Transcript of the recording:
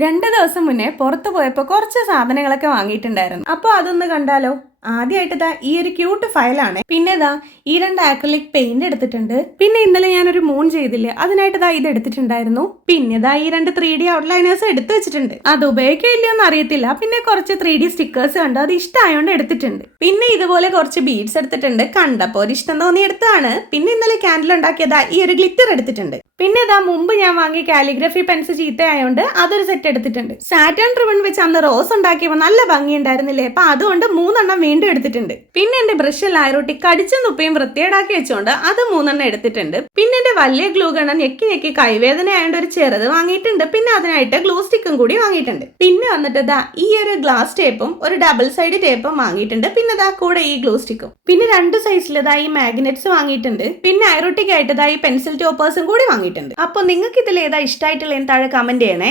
2 ദിവസം മുന്നേ പുറത്തു പോയപ്പോൾ കുറച്ച് സാധനങ്ങളൊക്കെ വാങ്ങിയിട്ടുണ്ടായിരുന്നു. അപ്പോൾ അതൊന്ന് കണ്ടാലോ? ആദ്യമായിട്ട് ദാ ഈ ഒരു ക്യൂട്ട് ഫയലാണ്. പിന്നെ ദാ ഈ 2 ആക്രിലിക് പെയിന്റ് എടുത്തിട്ടുണ്ട്. പിന്നെ ഇന്നലെ ഞാനൊരു മൂൺ ചെയ്തില്ലേ, അതിനായിട്ട് ദാ ഇത് എടുത്തിട്ടുണ്ടായിരുന്നു. പിന്നെ ദാ ഈ 2 3D ഔട്ട്ലൈനേഴ്സ് എടുത്തു വെച്ചിട്ടുണ്ട്. അത് ഉപയോഗിക്കില്ലെന്ന് അറിയത്തില്ല. പിന്നെ കുറച്ച് 3D സ്റ്റിക്കേഴ്സ് കണ്ട് അത് ഇഷ്ടമായോണ്ട് എടുത്തിട്ടുണ്ട്. പിന്നെ ഇതുപോലെ കുറച്ച് ബീഡ്സ് എടുത്തിട്ടുണ്ട്. കണ്ടപ്പോൾ ഒരു ഇഷ്ടം തോന്നി എടുത്താണ്. പിന്നെ ഇന്നലെ ക്യാൻഡിൽ ഉണ്ടാക്കിയതാ ഈ ഒരു ഗ്ലിറ്റർ എടുത്തിട്ടുണ്ട്. പിന്നെ ഇതാ മുമ്പ് ഞാൻ വാങ്ങിയ കാലിഗ്രഫി പെൻസ് ചീത്തയായോണ്ട് അതൊരു സെറ്റ് എടുത്തിട്ടുണ്ട്. സാറ്റേൺ റിബൺ വെച്ച് അന്ന് റോസ് ഉണ്ടാക്കിയപ്പോൾ നല്ല ഭംഗി ഉണ്ടായിരുന്നില്ലേ? അപ്പൊ അതുകൊണ്ട് 3 എണ്ണം വീണ്ടും എടുത്തിട്ടുണ്ട്. പിന്നെ എന്റെ ബ്രഷിൽ ആയിരൊട്ടി കടിച്ചും തുപ്പയും വൃത്തിയേടാക്കി വെച്ചോണ്ട് അത് 3 എണ്ണം എടുത്തിട്ടുണ്ട്. പിന്നെ എന്റെ വലിയ ഗ്ലൂ ഗൺ ഞെക്കി ഞെക്കി കൈവേദന ആയതുകൊണ്ട് ഒരു ചെറുത് വാങ്ങിയിട്ടുണ്ട്. പിന്നെ അതിനായിട്ട് ഗ്ലൂ സ്റ്റിക്കും കൂടി വാങ്ങിയിട്ടുണ്ട്. പിന്നെ വന്നിട്ട് ദാ ഈ ഒരു ഗ്ലാസ് ടേപ്പും ഒരു ഡബിൾ സൈഡ് ടേപ്പും വാങ്ങിയിട്ടുണ്ട്. പിന്നെ ദാ കൂടെ ഈ ഗ്ലൂ സ്റ്റിക്കും. പിന്നെ 2 സൈസിൽ ദാ ഈ മാഗ്നറ്റ്സ് വാങ്ങിയിട്ടുണ്ട്. പിന്നെ ഐറോട്ടിക്കായിട്ട് ദാ ഈ പെൻസിൽ ടോപ്പേഴ്സും കൂടി വാങ്ങിയിട്ടുണ്ട്. അപ്പൊ നിങ്ങൾക്ക് ഇതിൽ ഏതാ ഇഷ്ടമായിട്ടുള്ള താഴെ കമന്റ് ചെയ്യണേ.